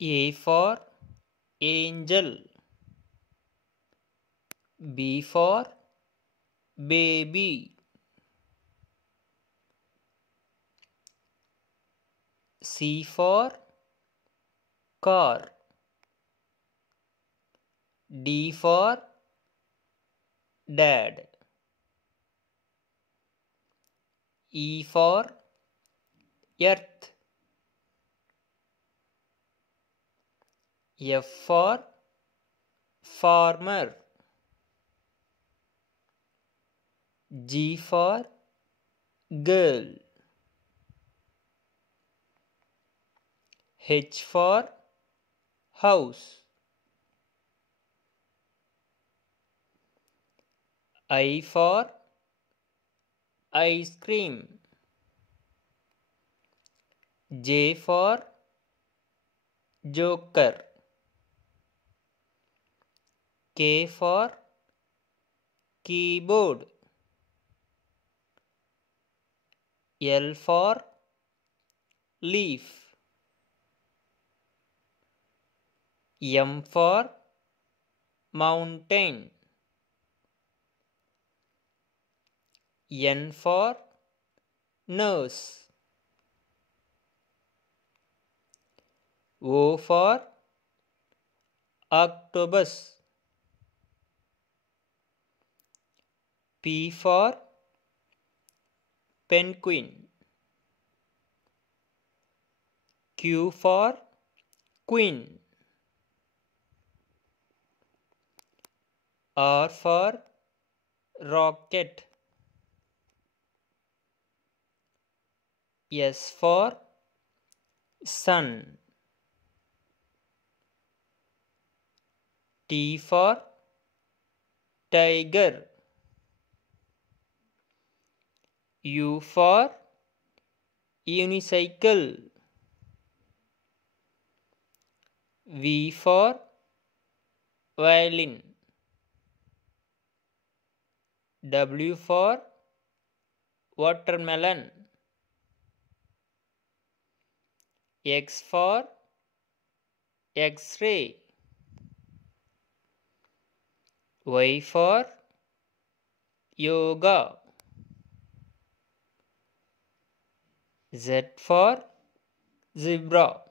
A for angel. B for baby. C for car. D for dad. E for earth. F for farmer. G for girl. H for house. I for ice cream. J for joker. K for keyboard. L for leaf. M for mountain. N for nurse. O for octopus. P for penguin. Q for queen. R for rocket. S for sun. T for tiger. U for unicycle. V for violin. W for watermelon. X for Xray. Y for yoga. Z for zebra.